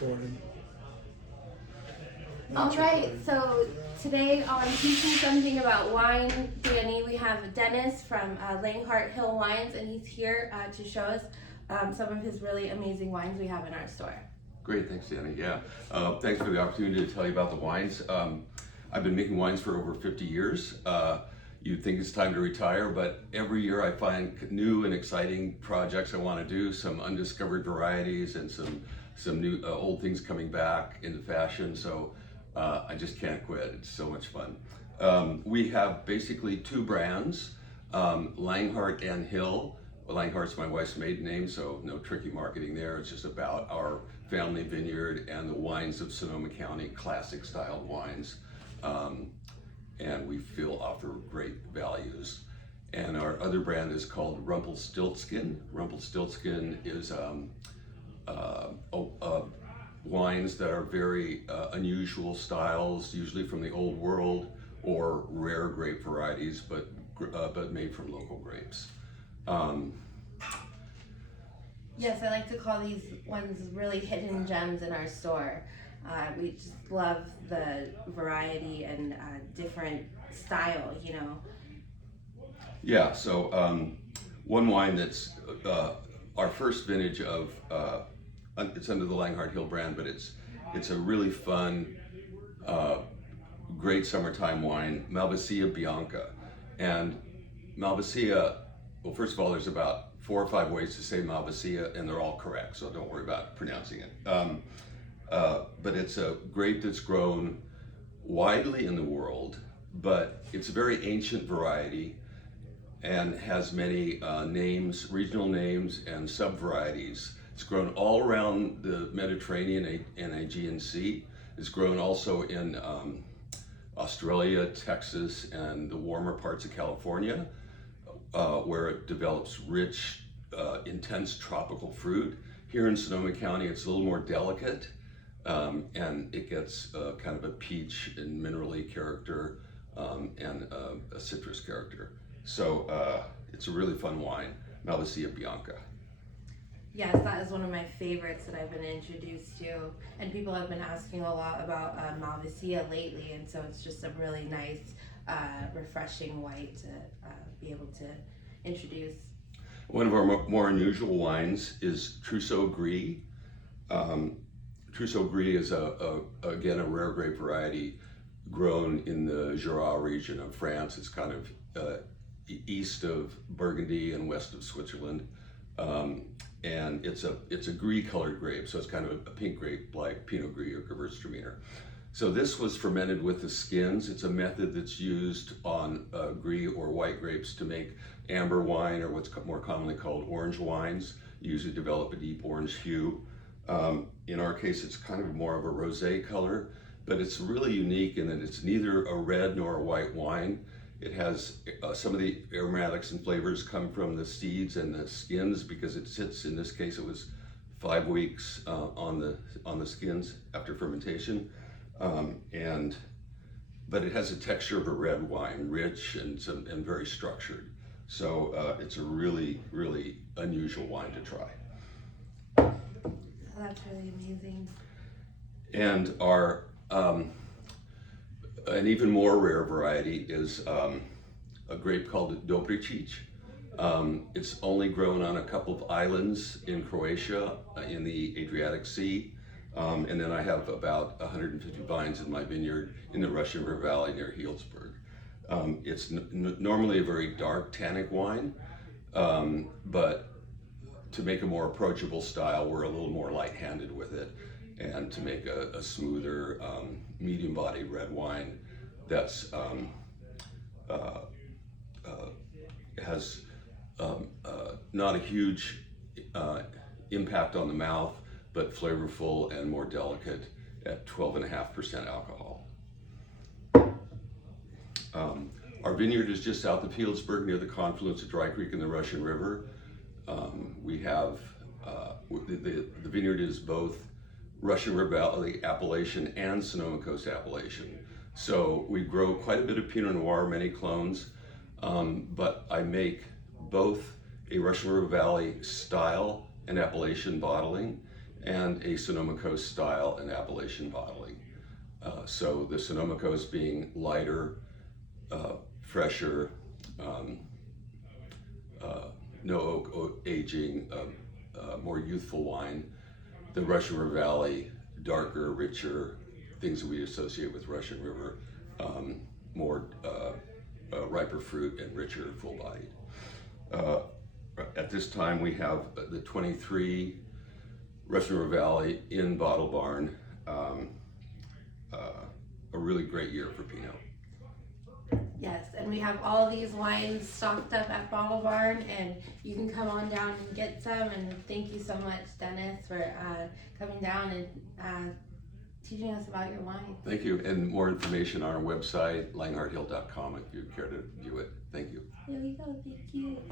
Gordon. All right, so today I'm teaching something about wine. Dani, we have Dennis from Langhart Hill Wines, and he's here to show us some of his really amazing wines we have in our store. Great, thanks, Dani. Yeah, thanks for the opportunity to tell you about the wines. I've been making wines for over 50 years. You'd think it's time to retire, but every year I find new and exciting projects I want to do, some undiscovered varieties and some new old things coming back into fashion. So I just can't quit. It's so much fun. We have basically two brands, Langhart and Hill. Well, Langhart's my wife's maiden name, so no tricky marketing there. It's just about our family vineyard and the wines of Sonoma County, classic styled wines. And we feel offer great values. And our other brand is called Rumpelstiltskin. Rumpelstiltskin is wines that are very unusual styles, usually from the old world or rare grape varieties, but made from local grapes. Yes, I like to call these ones really hidden gems in our store. We just love the variety and different style, you know. Yeah, so one wine that's our first vintage of, it's under the Langhart Hill brand, but it's a really fun, great summertime wine, Malvasia Bianca. And Malvasia, well, first of all, there's about 4 or 5 ways to say Malvasia, and they're all correct, so don't worry about pronouncing it. But it's a grape that's grown widely in the world, but it's a very ancient variety and has many names, regional names, and sub-varieties. It's grown all around the Mediterranean and Aegean Sea. It's grown also in Australia, Texas, and the warmer parts of California, where it develops rich, intense tropical fruit. Here in Sonoma County, it's a little more delicate, and it gets kind of a peach and minerally character and a citrus character. So it's a really fun wine, Malvasia Bianca. Yes, that is one of my favorites that I've been introduced to, and people have been asking a lot about Malvasia lately, and so it's just a really nice, refreshing white to be able to introduce. One of our more unusual wines is Trousseau Gris. Trousseau Gris is again a rare grape variety grown in the Jura region of France. It's kind of east of Burgundy and west of Switzerland. And it's a gris colored grape, so it's kind of a pink grape like Pinot Gris or Gewürztraminer. So this was fermented with the skins. It's a method that's used on gris or white grapes to make amber wine, or what's more commonly called orange wines. You usually develop a deep orange hue. In our case, it's kind of more of a rosé color, but it's really unique in that it's neither a red nor a white wine. It has some of the aromatics and flavors come from the seeds and the skins, because it sits, in this case it was 5 weeks on the skins after fermentation. But it has a texture of a red wine, rich and very structured. So it's a really, really unusual wine to try. Oh, that's really amazing. And our an even more rare variety is a grape called Dobricic. It's only grown on a couple of islands in Croatia, in the Adriatic Sea. And then I have about 150 vines in my vineyard in the Russian River Valley near Healdsburg. It's normally a very dark tannic wine, but to make a more approachable style, we're a little more light-handed with it, and to make a smoother, medium-bodied red wine that's has not a huge impact on the mouth, but flavorful and more delicate at 12.5% alcohol. Our vineyard is just south of Healdsburg, near the confluence of Dry Creek and the Russian River. We have the vineyard is both Russian River Valley appellation and Sonoma Coast appellation. So we grow quite a bit of Pinot Noir, many clones, but I make both a Russian River Valley style and appellation bottling, and a Sonoma Coast style and appellation bottling. So the Sonoma Coast being lighter, fresher, no oak aging, more youthful wine. The Russian River Valley, darker, richer, things that we associate with Russian River, more riper fruit and richer, full-bodied. At this time, we have the 23 Russian River Valley in Bottle Barn. A really great year for Pinot. Yes, and we have all these wines stocked up at Bottle Barn, and you can come on down and get some. And thank you so much, Dennis, for coming down and teaching us about your wine. Thank you, and more information on our website, langharthill.com, if you care to view it. Thank you. There we go. Thank you.